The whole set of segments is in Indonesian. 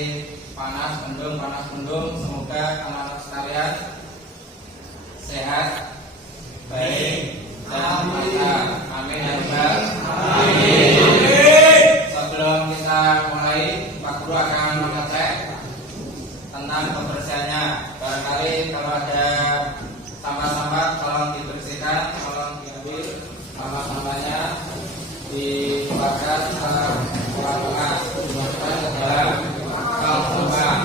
masih panas mendung. Semoga anak-anak sekalian sehat, baik, dan lancar. Amin ya rabbal alamin. Sebelum kita mulai, Pak Guru akan mengecek tentang kebersihannya. Barangkali kalau ada sampah-sampah tolong dibersihkan, tolong diambil sampah-sampahnya, dikeluarkan ke ruang tengah, dimasukkan ke dalam tong sampah.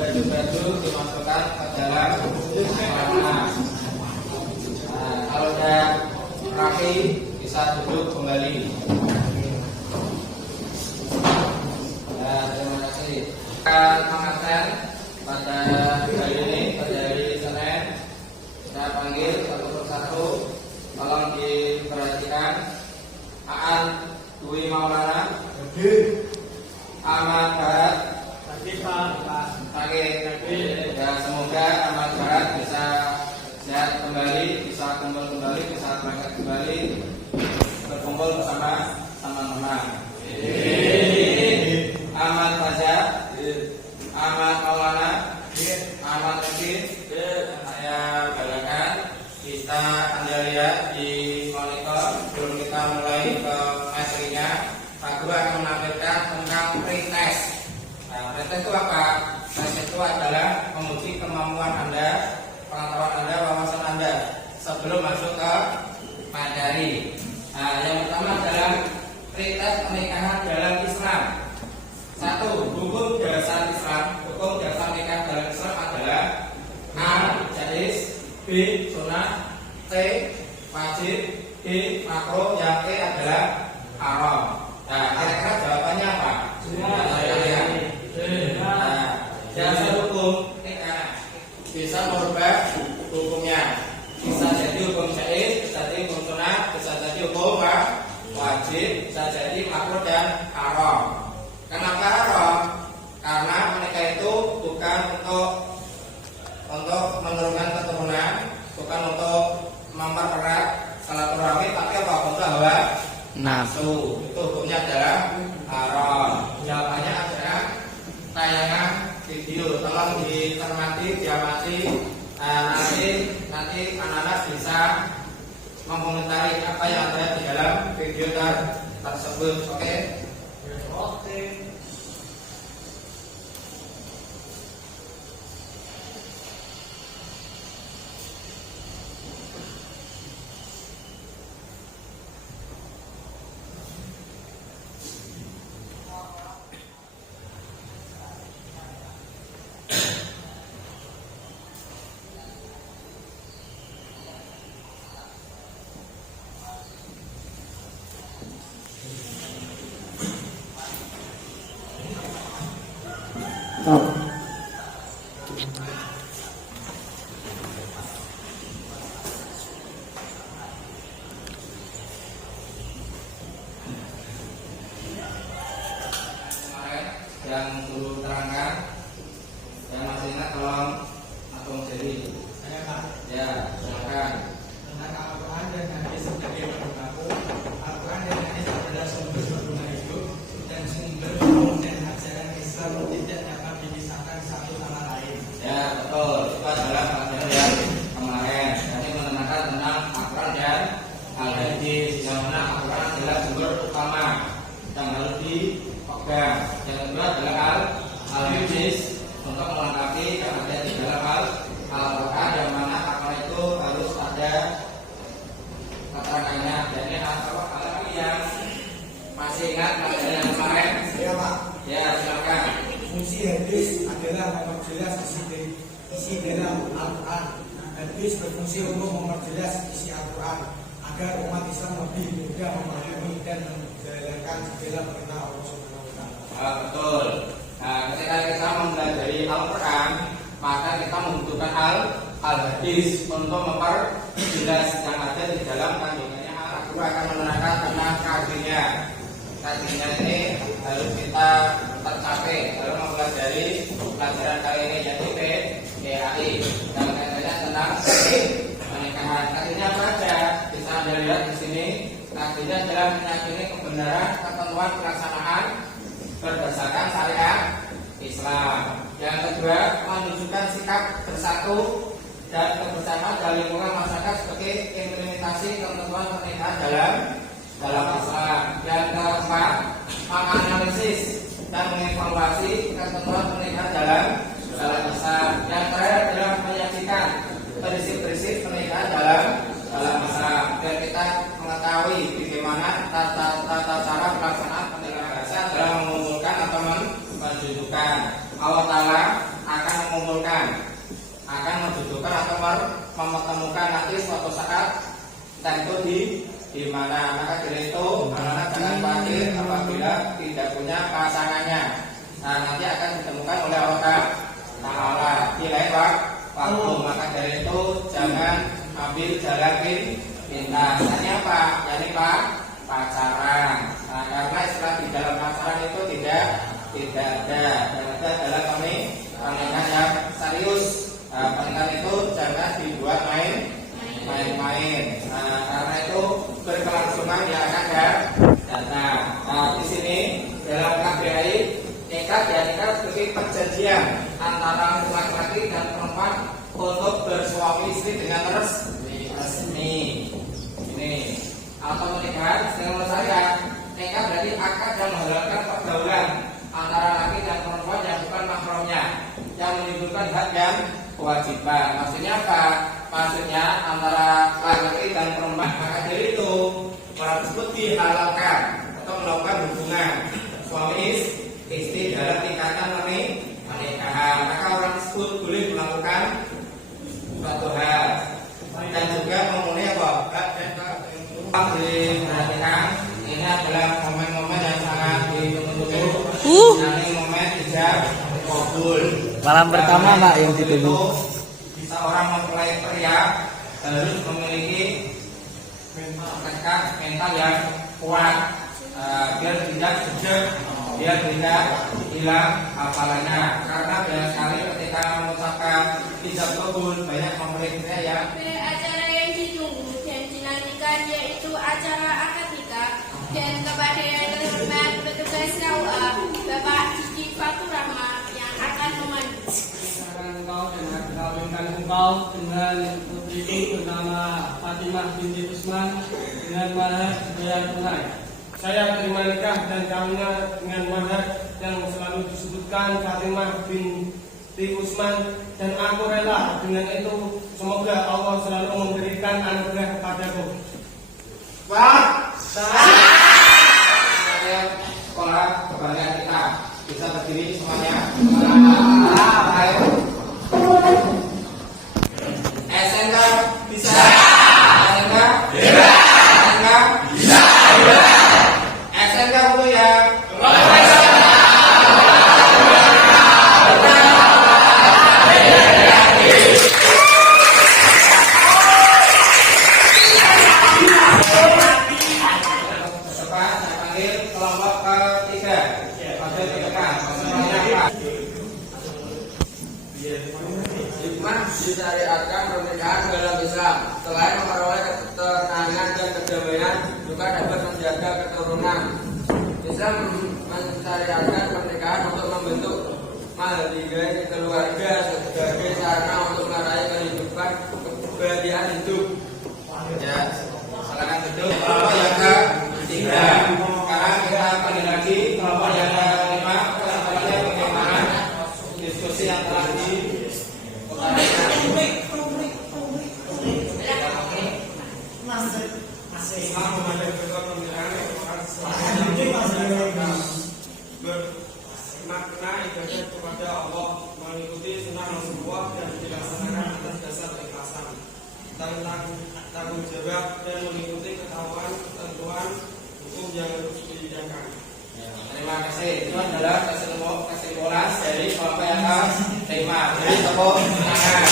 Baju-baju dimasukkan ke dalam celana. Kalau udah rapi bisa duduk kembali. Terima kasih. Akan mengaten pada hari ini, pada hari Senin, kita panggil satu persatu. Tolong diperhatikan. Aan Dwi Maulana, Ahmad Barat, ya, semoga Ahmad Barat bisa sehat kembali, bisa kumpul kembali, bisa berangkat kembali, berkumpul bersama teman-teman. Ahmad Fajar, Ahmad Maulana, Ahmad Rashid, saya balakan. Kita anda lihat di monitor sebelum kita mulai ke materinya. Pak Guru akan menampilkan tentang pretest. Pretest itu apa? Pretest itu adalah menguji kemampuan Anda, pengetahuan Anda, wawasan Anda sebelum masuk ke materi. Yang pertama adalah pretest pernikahan dalam Islam. 1. Hukum dasar Islam. Hukum dasar nikah dalam Islam adalah A. Jaiz, B. Sunnah, C. Wajib, D. Makruh, yang E adalah haram. Kira-kira jawabannya apa? Dasar hukum bisa merubah hukumnya. Bisa jadi hukum jaiz, bisa jadi hukum sunnah, bisa jadi hukum wajib, bisa jadi makruh dan haram. Kenapa haram? Karena menikah itu bukan untuk menurunkan keturunan, bukan untuk mempererat silaturahmi, tapi apa? Untuk hawa nafsu. Itu hukumnya adalah haram. Jawabannya adalah tayangan video. Tolong dicermati, diamati. Nanti anak-anak bisa mengomentari apa yang ada di dalam video tersebut. Oke? Oke. Yang dulu terangkan, yang masih ingat tolong atung jadi. Saya Pak. Ya, silakan. Tentang Al-Quran dan hadis sebagai pengaku. Al-Quran dan hadis adalah sumber pedoman hidup dan sumber umum dan ajaran Islam tidak dapat dipisahkan satu sama lain. Ya, betul. Itu adalah pelajaran yang kemarin. Jadi menerangkan tentang Al-Quran dan hadis, yang mana Al-Quran adalah sumber utama yang harus dipegang. Yang kedua adalah al-hadis untuk melengkapi yang ada di dalam Al-Quran, yang mana Al-Quran itu harus ada keterangannya. Jadi apa yang masih ingat materi yang kemarin? Ya Pak. Ya, silakan. Fungsi hadis adalah memperjelas isi dalam Al-Quran. Hadis berfungsi untuk memperjelas isi Al-Quran agar umat Islam lebih mudah memahami dan menjalankan segala perintah Allah Subhanahu wa Ta'ala. Betul. Ketika kita mempelajari Al-Quran, maka kita membutuhkan al-hadis untuk memperjelas yang ada di dalam kandungannya. Aku akan menerangkan tentang kajinya. Kajinya ini harus kita tercapai dalam mempelajari pelajaran kali ini, yaitu PAI yang kaitannya tentang pernikahan. Kajinya apa aja? Bisa Anda lihat di sini. Kajinya adalah meyakini kebenaran ketentuan pelaksanaan berdasarkan syariat Islam. Yang kedua, menunjukkan sikap bersatu dan kebersamaan dalam lingkungan masyarakat sebagai implementasi ketentuan pernikahan dalam Islam. Yang keempat, menganalisis dan mengevaluasi ketentuan pernikahan dalam Islam. Yang terakhir adalah menyajikan prinsip-prinsip pernikahan dalam Islam. Dan kita mengetahui bagaimana tata cara pelaksanaan pernikahan dalam mengumpulkan atau menjudukan. Allah Ta'ala akan mengumpulkan, akan menjudukan atau mempertemukan nanti suatu saat tentu di mana. Maka dari itu anak-anak jangan khawatir apabila tidak punya pasangannya. Nah, nanti akan ditemukan oleh Allah Ta'ala di lain waktu. Maka dari itu jangan ambil jalan pintas. Hanya apa? Yani pacaran. Nah, karena istilah di dalam pacaran itu tidak ada. Yang ada adalah pernikahan yang serius. Nah, pernikahan itu jangan dibuat main-main. Nah, karena itu berkelangsungan yang akan datang. Nah, di sini dalam KBRI nikah sebagai perjanjian antara laki-laki dan perempuan untuk bersuami istri dengan resmi. Ini atau pernikahan dengan syariat. Nikah berarti akad yang menghalalkan pergaulan antara laki dan perempuan yang bukan mahramnya, yang menimbulkan hak dan kewajiban. Maksudnya apa? Maksudnya antara laki dan perempuan. Maka dari itu orang tersebut dihalalkan atau melakukan hubungan suami istri dalam ikatan pernikahan. Maka orang tersebut boleh melakukan suatu hal dan juga memenuhi hak dan diperhatikan. Ini adalah momen-momen yang sangat ditunggu-tunggu. Nanti momen ijab kabul. Malam pertama Pak yang ditunggu. Bisa orang mempelai pria harus memiliki mental yang kuat, biar tidak sejak, biar tidak hilang hafalannya. Karena banyak sekali ketika mengucapkan ijab kabul banyak mempelai pria yang acara yang ditunggu dan dinantikan yaitu acara akad nikah. Dan kepada yang terhormat petugas KUA Bapak Diki Fatur Rahma yang akan memandu. Engkau dengan kawinkan engkau dengan putriku bernama Fatimah binti Usman dengan mahar dibayar tunai. Saya terima nikah dan kawinnya dengan mahar yang selalu disebutkan Fatimah binti Usman, dan aku rela dengan itu. Semoga Allah selalu memberikan anugerah kepadaku. Sekolah kebanggaan kita bisa berdiri semuanya. SMK bisa. SMK bisa. SMK bisa. SMK dulu ya. Disyariatkan pernikahan dalam Islam. Selain memperoleh ketenangan dan kedamaian, juga dapat menjaga keturunan. Islam mensyariatkan pernikahan untuk membentuk mahligai keluarga sebagai sarana untuk meraih kehidupan kebahagiaan hidup. Ya, silakan duduk. Kelompok yang ketiga. Sekarang kita panggil lagi kelompok yang kelima. Selanjutnya bagaimana diskusi yang telah bermakna ibadah kepada Allah, mengikuti sunnah Rasulullah dan dilaksanakan atas dasar keikhlasan, tanggung jawab dan mengikuti ketahuan ketentuan hukum yang harus dijalankan. Terima kasih. Itu adalah kesimpulan dari kelompok yang kelima. Jadi tepuk tangan.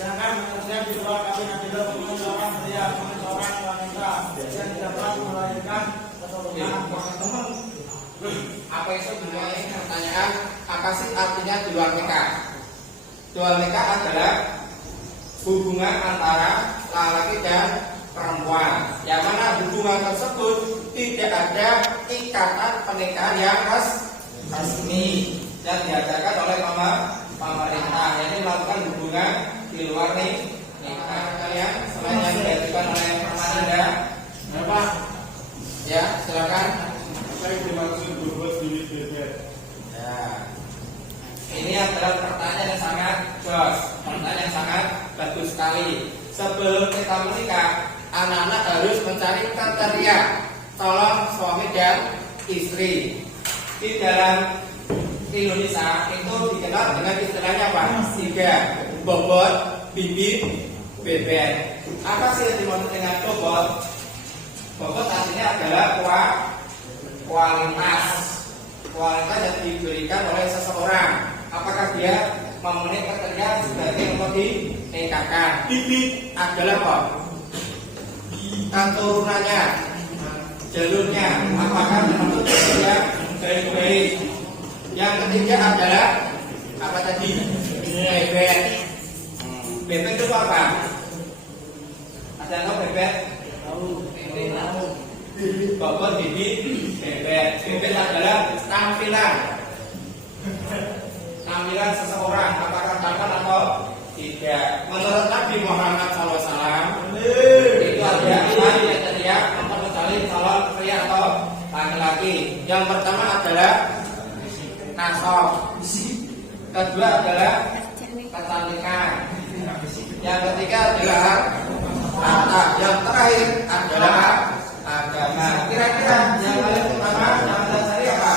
Sedangkan manusia di luar kawin adalah seorang pria, seorang wanita yang dapat melahirkan keturunan. Teman-teman, Apa itu dimulai pertanyaan? Apa sih artinya di luar nikah? Di luar nikah adalah hubungan antara laki-laki dan perempuan, yang mana hubungan tersebut tidak ada ikatan pernikahan yang resmi yang diadakan oleh pemerintah. Jadi melakukan hubungan di luar nikah. Kalian selain yang diajukan oleh Permanda, Bapak, ya silakan. Saya dimaksud berbuat di bebek. Ya. Ini adalah pertanyaan yang sangat jos, pertanyaan yang sangat bagus sekali. Sebelum kita menikah, anak-anak harus mencari kriteria calon suami dan istri. Di dalam Indonesia itu dikenal dengan istilahnya apa? 3, bobot, bibit, bebek. Apa sih yang dimaksud dengan bobot? Bobot artinya adalah kualitas yang diberikan oleh seseorang. Apakah dia memenuhi kriteria sebagai untuk dinikahkan? Bibit adalah apa? Turunannya, jalurnya, apakah termasuk kriteria baik-baik? Yang ketiga adalah apa tadi? Bebek. Bebek itu apa? Ada yang tahu bebek? Bobot, bibit, bebek. Bebek adalah tampilan seseorang, apakah tampan atau tidak. Menurut Nabi Muhammad SAW itu ada 5 kriteria untuk mencari calon pria atau laki-laki. Yang pertama adalah nasab, kedua adalah kecantikan, yang ketiga adalah harta, yang terakhir adalah agama. Kira-kira yang paling utama yang Anda cari apa?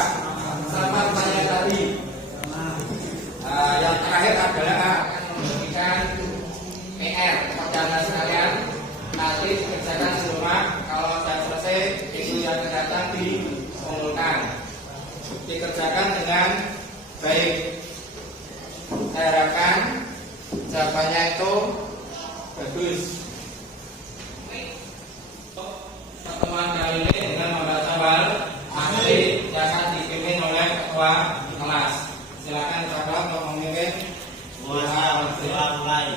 Sama pertanyaan tadi. Yang terakhir adalah memberikan PR kepada sekalian. Nanti dikerjakan di rumah. Kalau sudah selesai, itu yang datang dikumpulkan. Dikerjakan dengan baik. Saya harapkan jawabannya itu bagus. Pertemuan kali ini dengan membaca wal asli yang akan dipimpin oleh ketua kelas. Silakan ketua kelas untuk memimpin. Mulai.